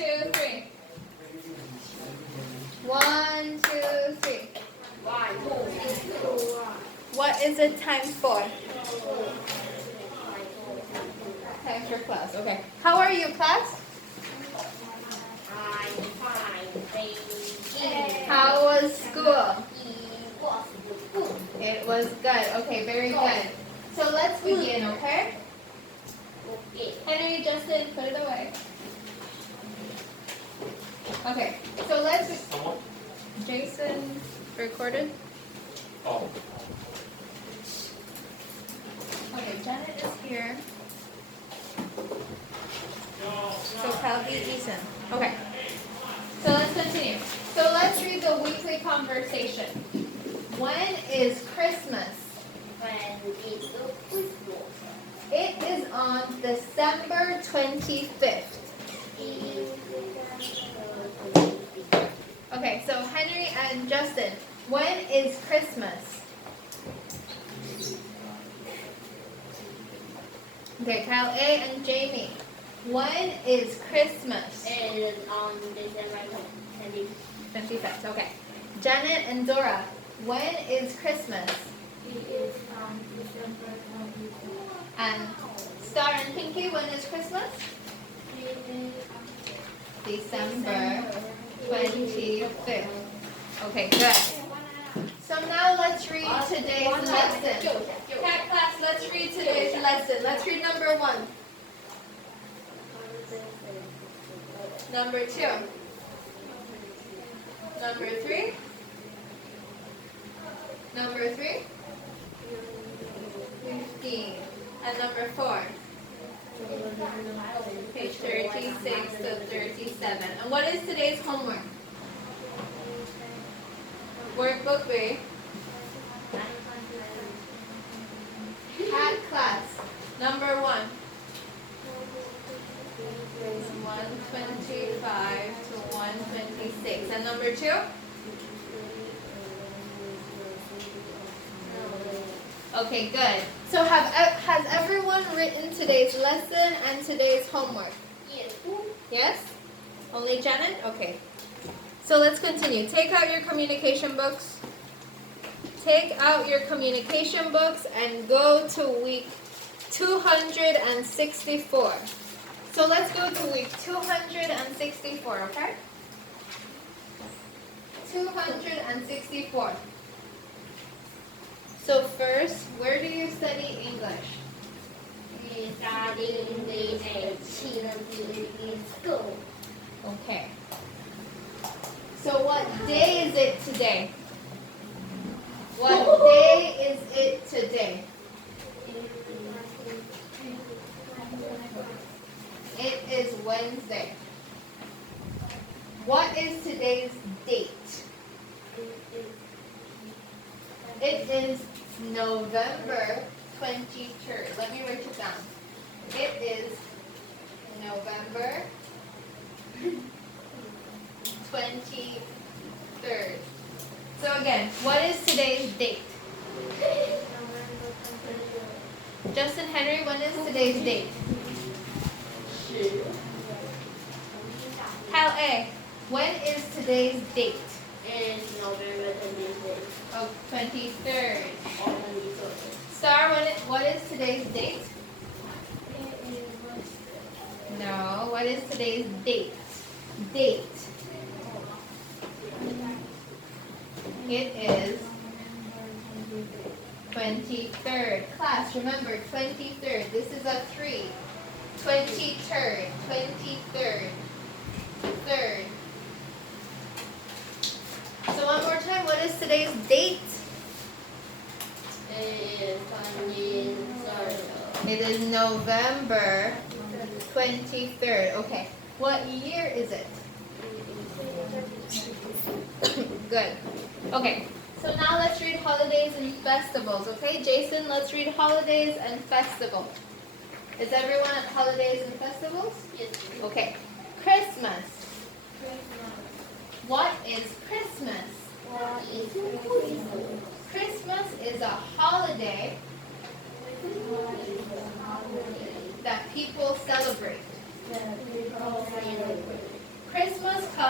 two, three. 1, 2, 3. What is it times for? Times for class. Okay. How are you, class? I'm fine. How was school? It was good. It was good. Okay, very good. So let's begin, okay? Okay. Henry, Justin, put it away. Okay, so let's. Jason recorded. Oh. Okay, Janet is here. So Calvi, Ethan. Okay. So let's continue. So let's read the weekly conversation. When is Christmas? When it's Christmas. It is on December 25th. Okay, so Henry and Justin, when is Christmas? Okay, Kyle A and Jamie, when is Christmas? It is on December 25th, okay. Janet and Dora, when is Christmas? It is on December 24th. And Star and Pinky, when is Christmas? It is December 25th. Okay, good. So now let's read today's lesson. Cat class, let's read today's lesson. Let's read number 1. Number 2. Number 3. Number 3. 15. And number 4. Page 36 to 37. And what is today's homework? Workbook B. Cat class. Number 1. 125 to 126. And number 2? Okay, good. So has everyone written today's lesson and today's homework? Yes. Yes? Only Janet? Okay. So let's continue. Take out your communication books. Take out your communication books and go to week 264. So let's go to week 264, okay? 264. So first, where do you study English? We study in school. Okay. So what day is it today? What day is it today? It is Wednesday. What is today's date? It is November 23rd. Let me write it down. It is November 23rd. So again, what is today's date? Justin Henry, when is today's date? Hal A, when is today's date? It's November 26th. Oh, 23rd. Or 23rd. Star, what is today's date? No, what is today's date? Date. It is 23rd. Class, remember, 23rd. This is a 3. 23rd. 23rd. Third. So one more time, what is today's date? It is 23rd. It is November 23rd. Okay. What year is it? Good. Okay. So now let's read holidays and festivals. Okay, Jason, let's read holidays and festivals. Is everyone at holidays and festivals? Yes. Okay. Christmas. What is Christmas? What is Christmas? Christmas is a holiday that people celebrate.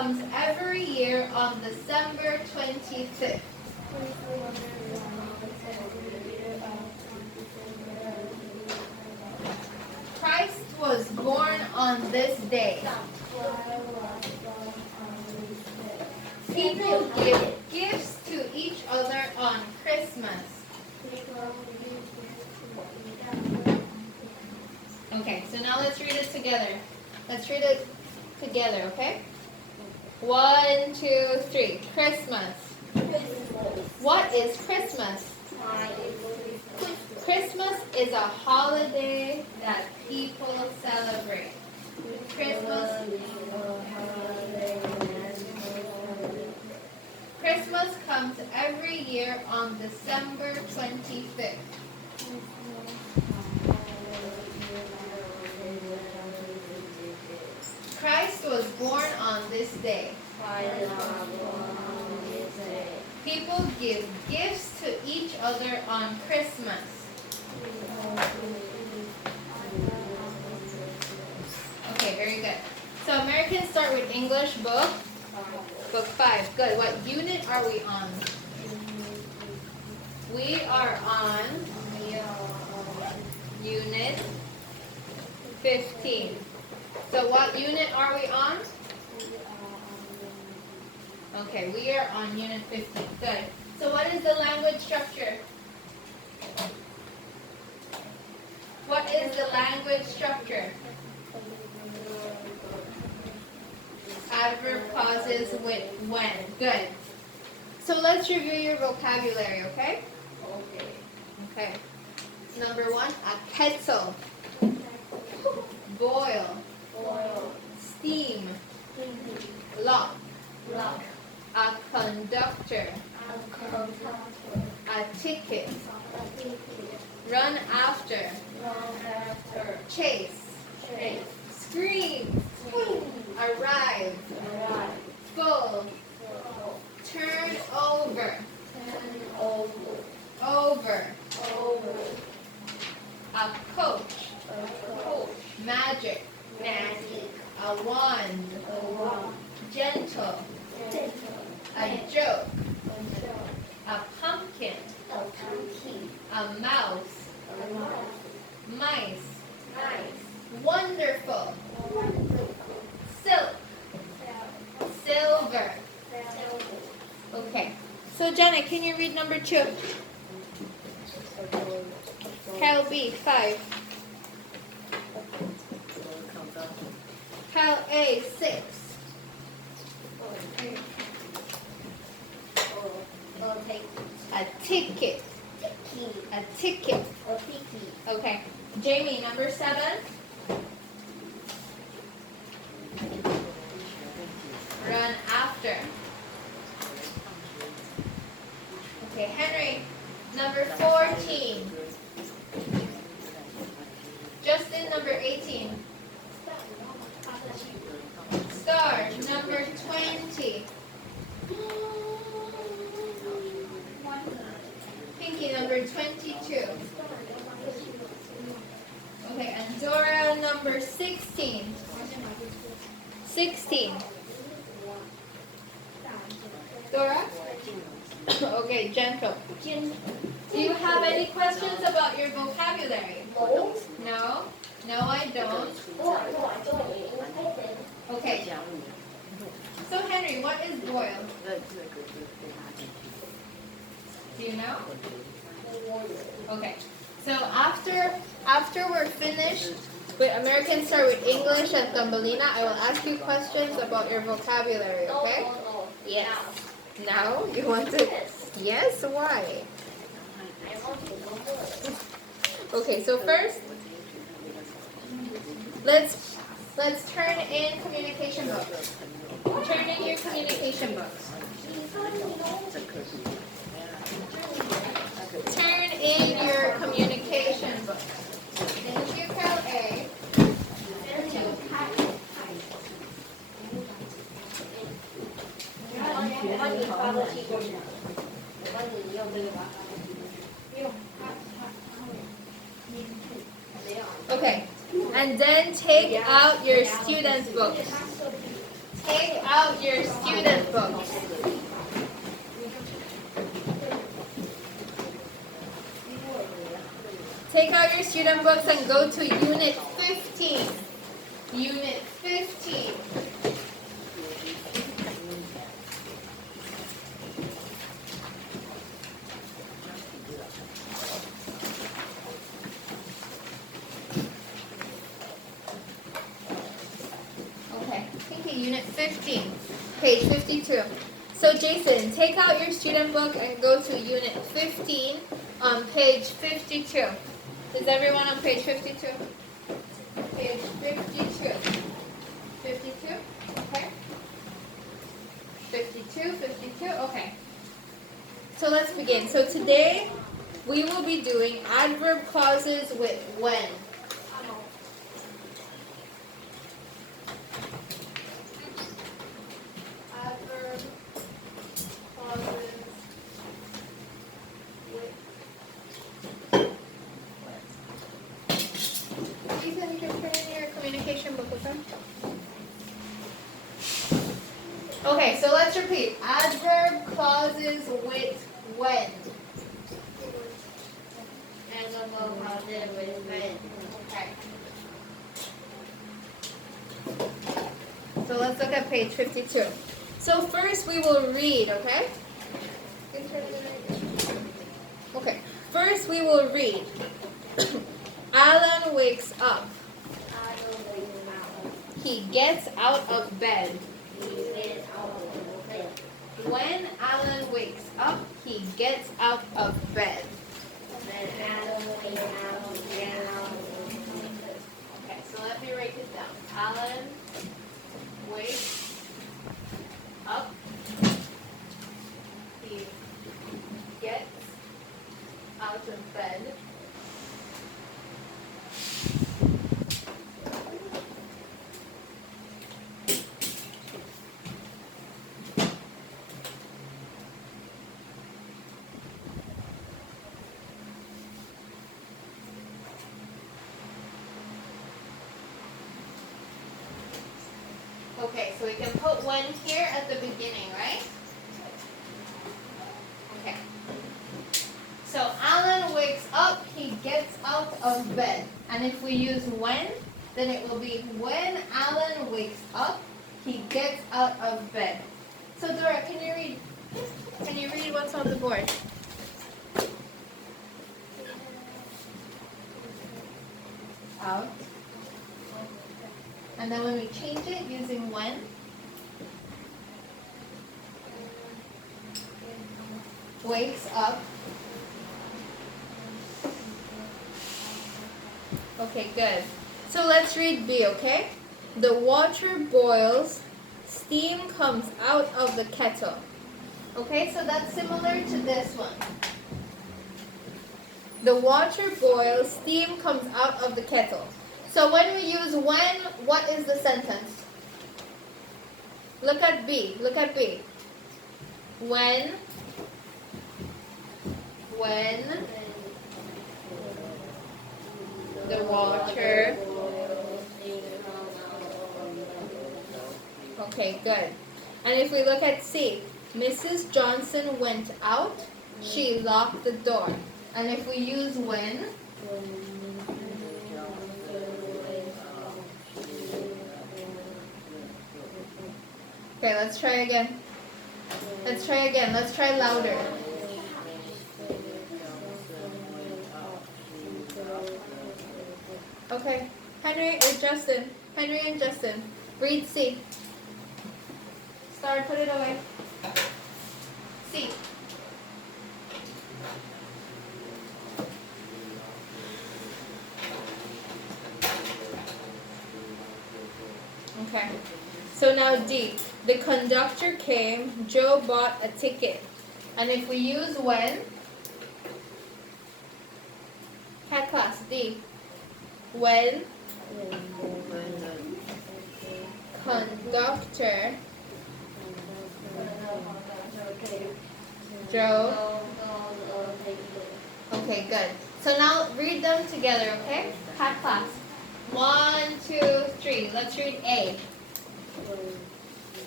comes every year on December 25th. Christ was born on this day. People give gifts to each other on Christmas. Okay, so now let's read it together. Let's read it together, okay? 1, 2, 3. Christmas. What is Christmas? Christmas is a holiday that people celebrate. Christmas comes every year on December 25th. Christ was born on this day. People give gifts to each other on Christmas. Okay, very good. So Americans start with English book 5. Good. What unit are we on? We are on unit 15. So what unit are we on? Okay, we are on unit 15. Good. So what is the language structure? What is the language structure? Adverb clauses with when. Good. So let's review your vocabulary, okay? Okay. Number 1, a kettle. Boil. Steam. Lock. A conductor. A ticket. Run after. Chase. Scream. Arrive. Full. Turn over. Over. A coach. Magic. A wand. Gentle. A joke. A pumpkin. A mouse. Mice. Wonderful. Silk. Silver. Okay. So Jenna, can you read number 2? Cal B, 5. Cal A, 6. A ticket. A ticket. Okay. Jamie, number 7. Run after. Okay, Henry, number 14. Justin, number 18. Star, number 20. Pinky, number 22. Okay, and Dora, number 16. 16. Dora? Okay, gentle. Do you have any questions about your vocabulary? No? No, I don't. Okay. So Henry, what is boil? Do you know? Okay. So after we're finished with American Start with English and Thumbelina, I will ask you questions about your vocabulary, okay? Yes. Now you want to? Yes. Why? Okay. So first, let's turn in communication books. Turn in your communication books. Turn in your communication books. Thank you, Cal A. Okay, and then take out your student's books. take out your student books. Take out your student books and go to Unit 15. Unit 15. Okay, thank you. Unit 15, page 52. So Jason, take out your student book and go to Unit 15 on page 52. Is everyone on page 52? Page 52. 52? Okay. 52, 52, okay. So let's begin. So today we will be doing adverb clauses with when. Adverb clauses with Ethan, you can put in your communication book with them. Okay, so let's repeat. Adverb clauses with when. Adverb clauses with when. Okay. So let's look at page 52. So first we will read, okay? Okay. First we will read. Alan wakes up. He gets out of bed. When Alan wakes up, he gets out of bed. Okay, so let me write this down. Alan wakes up. He gets out of bed. Okay, so we can put when here at the beginning, right? Okay. So Alan wakes up, he gets out of bed. And if we use when, then it will be when Alan wakes up, he gets out of bed. So Dora, can you read? Can you read what's on the board? Out. And then when we change it using when, wakes up. Okay, good. So let's read B, okay? The water boils, steam comes out of the kettle. Okay, so that's similar to this one. The water boils, steam comes out of the kettle. So when we use when, what is the sentence? Look at B. Look at B. When the water. Okay, good. And if we look at C, Mrs. Johnson went out. She locked the door. And if we use when, okay, let's try again. Let's try again. Let's try louder. Okay, Henry and Justin, read C. Start, put it away. C. Okay, so now D. The conductor came, Joe bought a ticket. And if we use when, cat class, D. When conductor Joe. Okay, good. So now read them together, okay? Cat class. 1, 2, 3. Let's read A.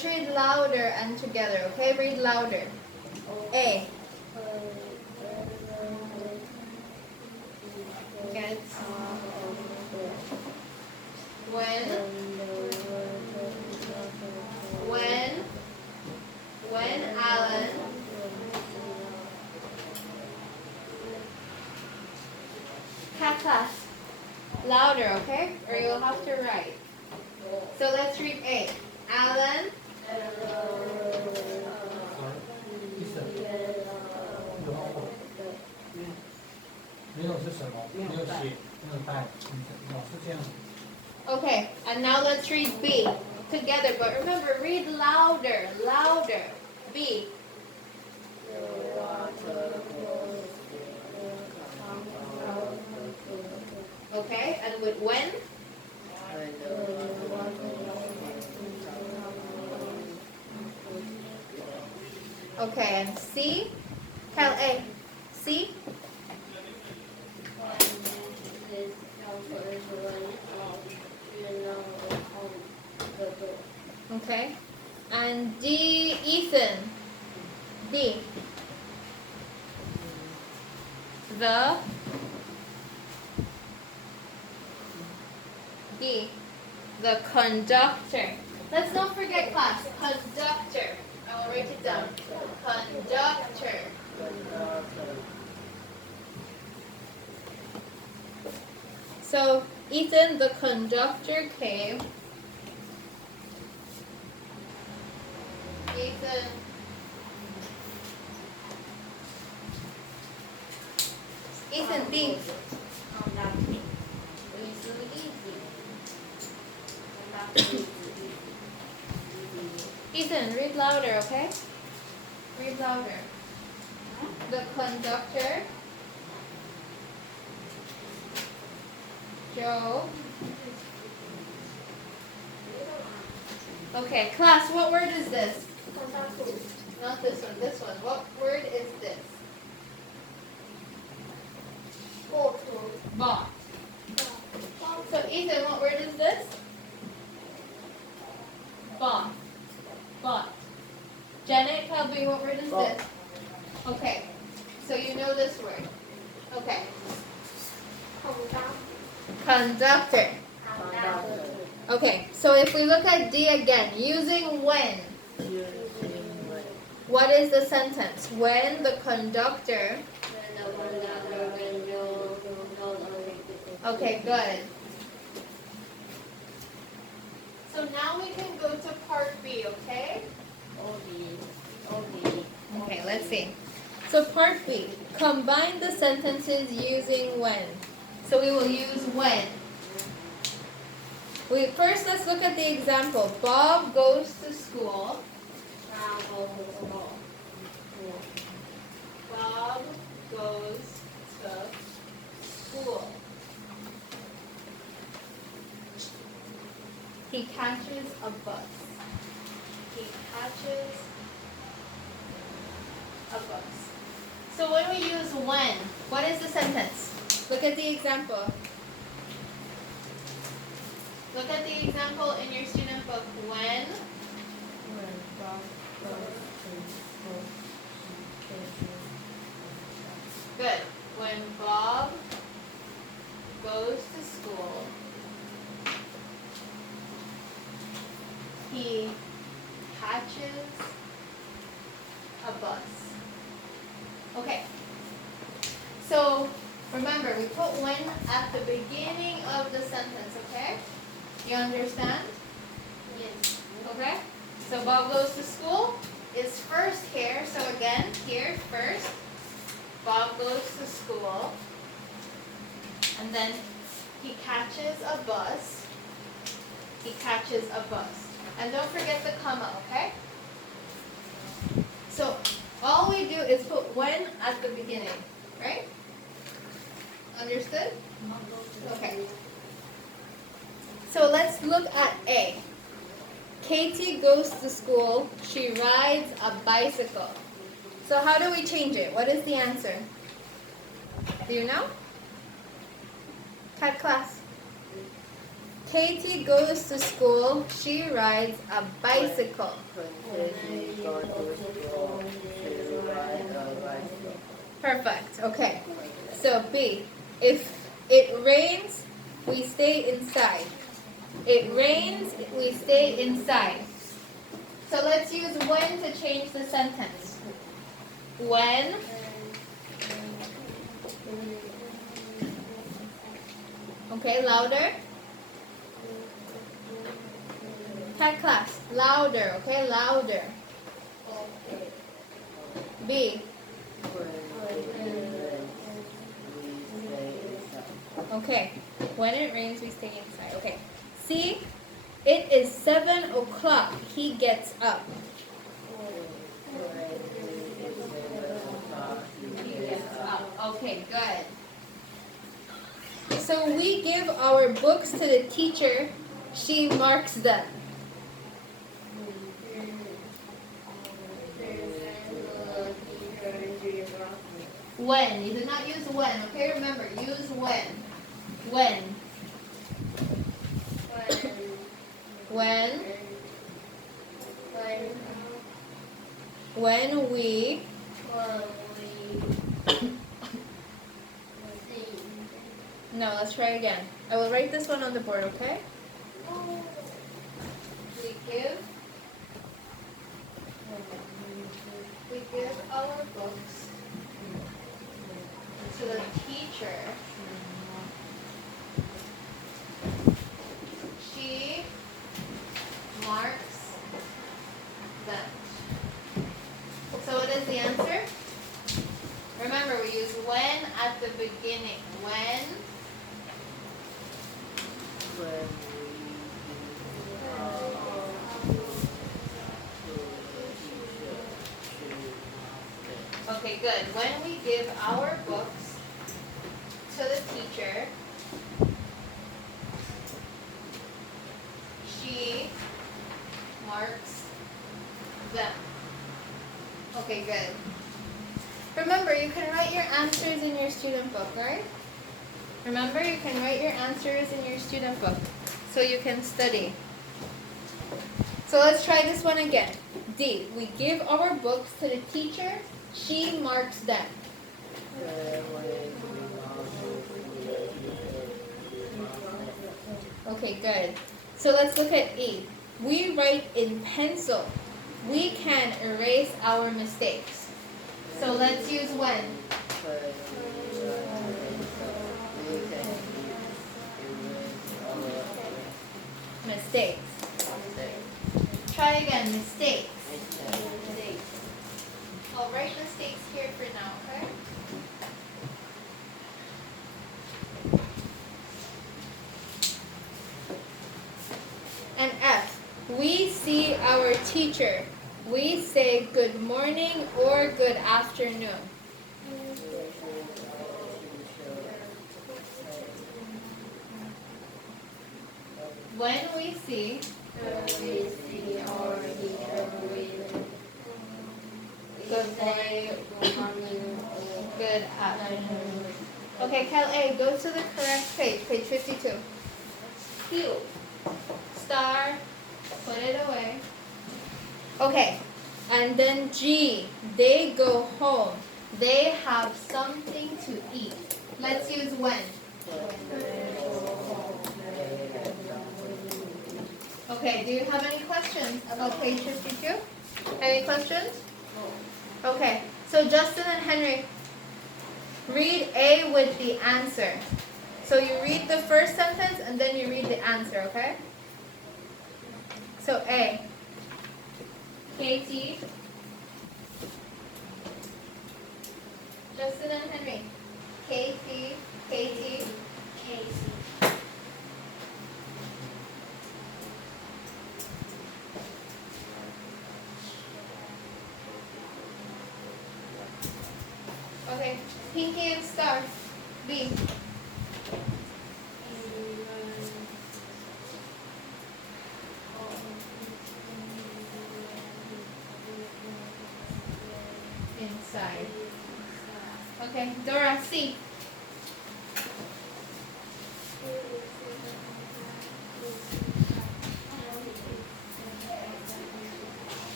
let's read louder and together, okay? Read louder. A. Gets when Alan class. Louder, okay? Or you'll have to write. So let's read A. Alan 没有是什么？没有写，没有带，老是这样。 Okay, and now let's read B together. But remember, read louder, louder. B. Okay, and with when? Okay, and C? Tell A. C? Okay. And D, Ethan. D. The. D. The conductor. Let's not forget class. Conductor. I will write it down. Conductor. So, Ethan, the conductor came. Ethan. Ethan, B. Ethan, read louder, okay? Read louder. The conductor. Joe. Okay, class, what word is this? Not this one, this one. What word is this? Bought. So Ethan, what word is this? Bought. Bought. Janet, Calby, what word is this? Okay, so you know this word. Okay. Conductor. Okay, so if we look at D again, using when. What is the sentence? When the conductor. Okay, good. So now we can go to part B, okay? Okay, let's see. So part B, combine the sentences using when. So we will use when. First, let's look at the example. Bob goes to school. Bob goes to school. He catches a bus. He catches a bus. So when we use when, what is the sentence? Look at the example. Look at the example in your student book. When good. When Bob goes to school, he catches a bus. Okay. So remember, we put when at the beginning of the sentence, okay? You understand? Yes. Okay? So Bob goes to school is first here. So again, here first. Bob goes to school. And then he catches a bus. He catches a bus. And don't forget the comma, okay? So all we do is put when at the beginning, right? Understood? Okay. So let's look at A. Katie goes to school. She rides a bicycle. So how do we change it? What is the answer? Do you know? Cut class. Katie goes to school. She rides a bicycle. Perfect. Okay. So B. If it rains, we stay inside. It rains, we stay inside. So let's use when to change the sentence. When okay, louder. Hi class, louder, okay, louder. B. Okay, when it rains, we stay inside. Okay. C. It is 7 o'clock. He gets up. He gets up. Okay, good. So we give our books to the teacher. She marks them. When. You do not use when. Okay, remember, use when. When. When. When we. No, let's try again. I will write this one on the board, okay? We give our books to the teacher. She marks them. So what is the answer? Remember, we use when at the beginning. When okay, good. When we give our books to the teacher, she marks them. Okay, good. Remember, you can write your answers in your student book, right? Remember, you can write your answers in your student book so you can study. So let's try this one again. D. We give our books to the teacher. She marks them. Okay, good. So let's look at E. We write in pencil. We can erase our mistakes. So let's use when. Mistakes. Try again, mistakes. I'll write mistakes here for now, okay? And F. We see our teacher. We say good morning or good afternoon. When we see our teacher, good morning, good afternoon. Okay, Cal A, go to the correct page, page 52. Q, star, put it away. Okay, and then G, they go home. They have something to eat. Let's use when. Okay, do you have any questions about page 52? Any questions? Okay, so Justin and Henry, read A with the answer. So you read the first sentence and then you read the answer, okay? So A, Katie, Justin and Henry, Katie, Casey. Okay, Pinky and Star, B. Inside. Okay, Dora, C.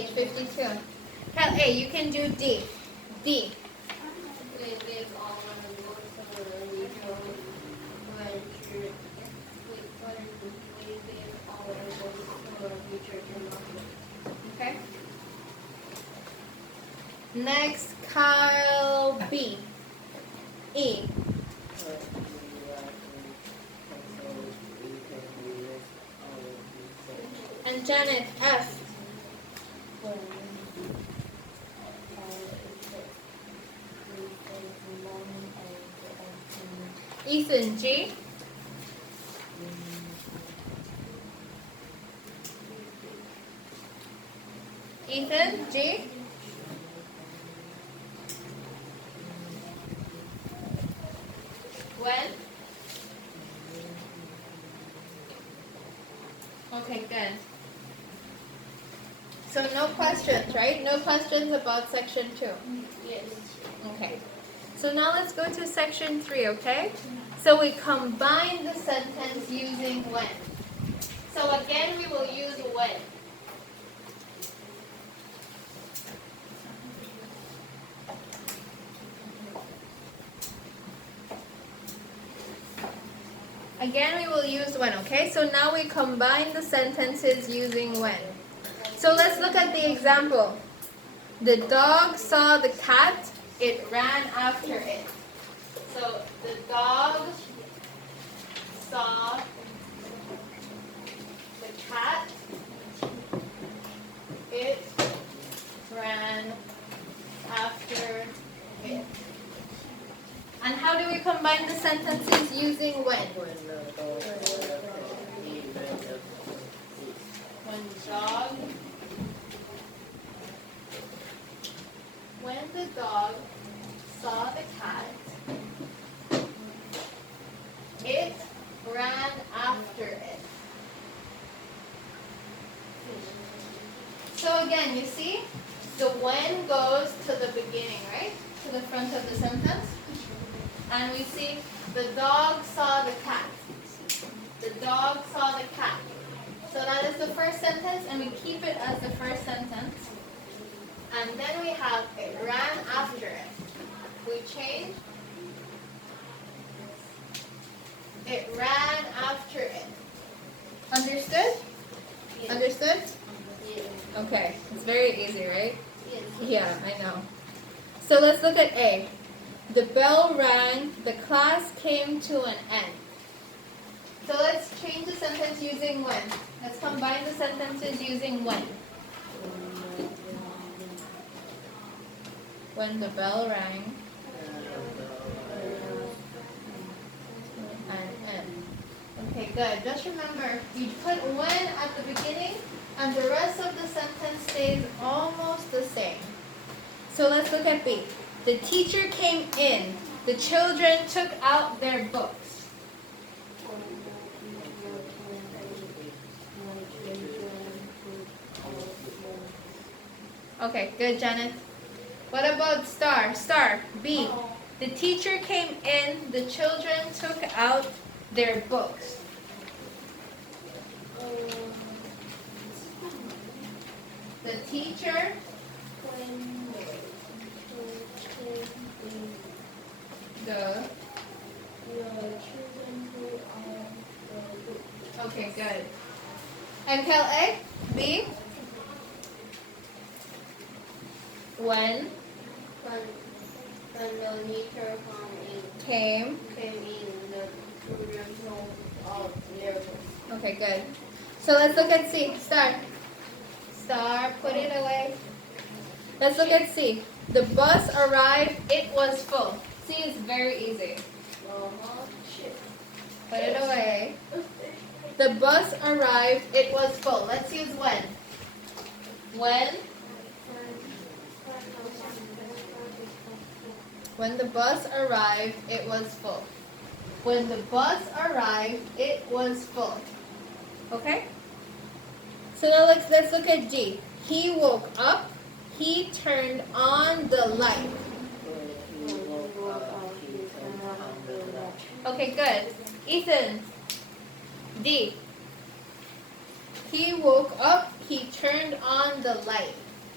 page 52. Cal A, you can do D. D. We gave all our books to the teacher when we gave all our books to the teacher tomorrow. Okay. Next, Kyle B. E. And Janet F. Ethan G. Ethan G. When? Okay, good. So no questions, right? No questions about section 2. Yes. Okay. So now let's go to section 3, okay? So we combine the sentence using when. So again, we will use when. Again, we will use when, okay? So now we combine the sentences using when. So let's look at the example. The dog saw the cat, it ran after it. So the dog saw the cat, it ran after it. And how do we combine the sentences using when? When the dog saw the cat, it ran after it. So again, you see, the when goes to the beginning, right? To the front of the sentence. And we see the dog saw the cat. The dog saw the cat. So that is the first sentence, and we keep it as the first sentence. And then we have it ran after it. We change. It ran after it. Understood? Yes. Understood? Yes. Okay, it's very easy, right? Yes. Yeah, I know. So let's look at A. The bell rang, the class came to an end. So let's change the sentence using when. Let's combine the sentences using when. When the bell rang and end. Okay, good. Just remember, you put when at the beginning and the rest of the sentence stays almost the same. So let's look at B. The teacher came in. The children took out their books. Okay, good, Janet. What about star? Star, B. The teacher came in. The children took out their books. The teacher Okay, good. And Kel A, B. When the teacher came. came in, the children took out their books. Okay, good. So let's look at C. Star. Star, put it away. Let's look at C. The bus arrived, it was full. C is very easy. Put it away. The bus arrived, it was full. Let's use when. When the bus arrived, it was full. When the bus arrived, it was full. Okay? So now let's look at G. He woke up, he turned on the light. Okay, good. Ethan. D. He woke up, he turned on the light.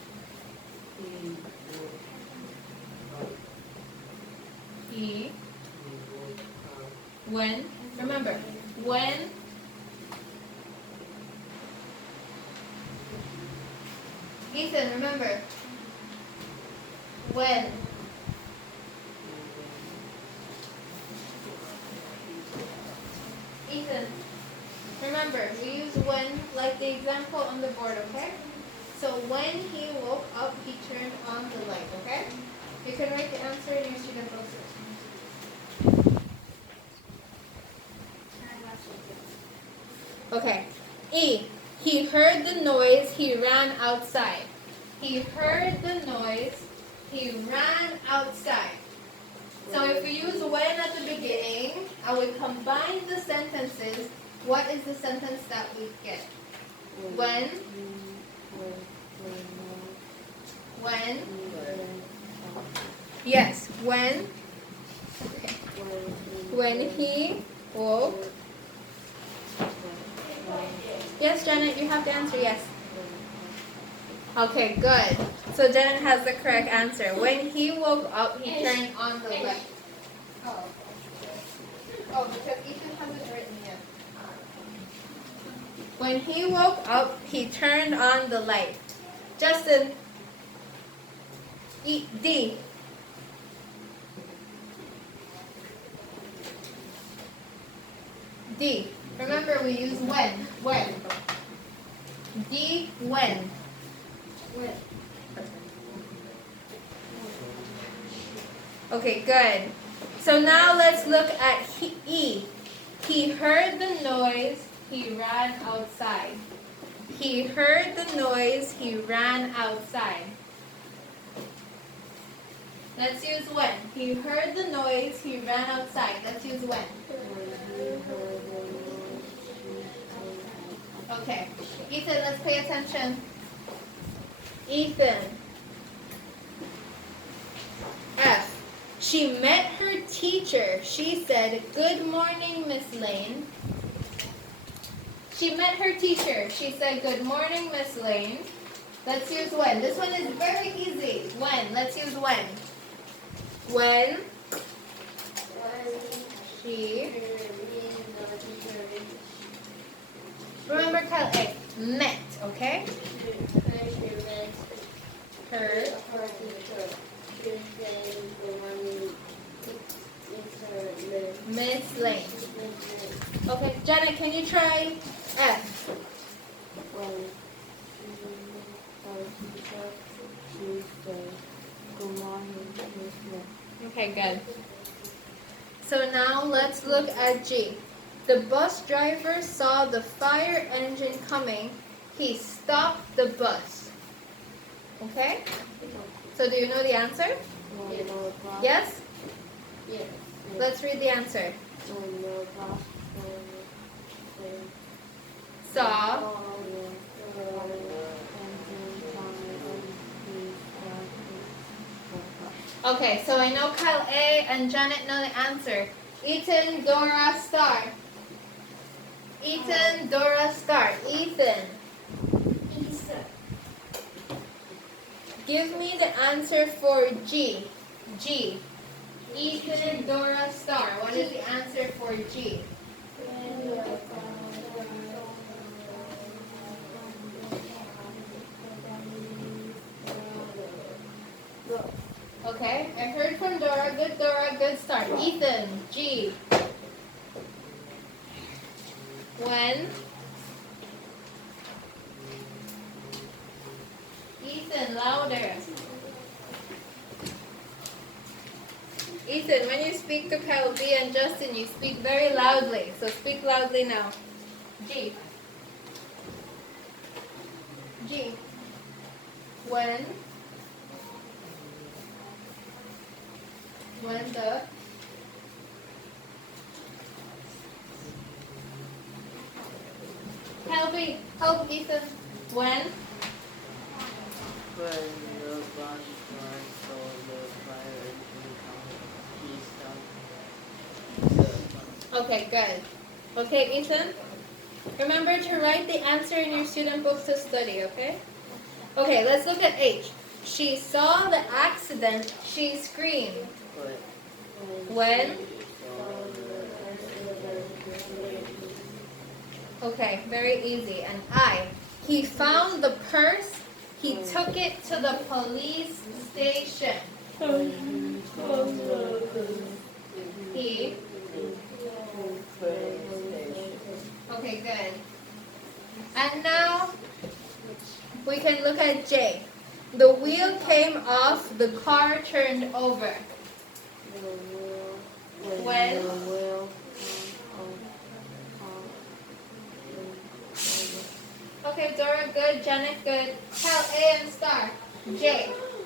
he, when, remember, when Ethan, remember, when Ethan, remember, we use when like the example on the board, okay? So when he woke up, he turned on the light, okay? You can write the answer in your student book. Okay. E. He heard the noise, he ran outside. He heard the noise, he ran outside. So if we use when at the beginning and we combine the sentences, what is the sentence that we get? When? Yes, when? Okay. When he woke. Yes, Janet, you have the answer, yes. Okay, good. So Janet has the correct answer. When he woke up, he turned on the light. Oh. Oh, because Ethan hasn't written yet. When he woke up, he turned on the light. Justin. D. D. Remember, we use when. When. D. When. When. Okay, good. So now let's look at E. He heard the noise, he ran outside. He heard the noise, he ran outside. Let's use when. He heard the noise, he ran outside. Let's use when. Okay. Ethan, let's pay attention. Ethan. F. She met her teacher. She said, "Good morning, Miss Lane." She met her teacher. She said, "Good morning, Miss Lane." Let's use when. This one is very easy. When. Let's use when. When she. Remember, Kyle A. Met, okay? Her. Miss Lane. Okay, Janet, can you try F? Okay, good. So now let's look at G. The bus driver saw the fire engine coming. He stopped the bus. Okay? So do you know the answer? Yes? Yes. Let's read the answer. Saw. Okay, so I know Kyle A and Janet know the answer. Ethan, Dora, Star. Ethan, Dora, Star. Ethan. Give me the answer for G. G. Ethan, Dora, Star. What is the answer for G? Okay, I heard from Dora, good start. Ethan, G. When? Ethan, louder. Ethan, when you speak to Kyle B and Justin, you speak very loudly. So speak loudly now. G. G. When? When the? Kyle B, help Ethan. When? When the bus driver saw the fire engine coming, he stopped the bus. Okay, good. Okay, Ethan? Remember to write the answer in your student book to study, okay? Okay, let's look at H. She saw the accident, she screamed. But When? Okay, very easy. And I. He found the purse. He took it to the police station. He. Okay, good. And now we can look at J. The wheel came off, the car turned over. When? Okay, Dora, good. Janet, good. Tell A and star. J.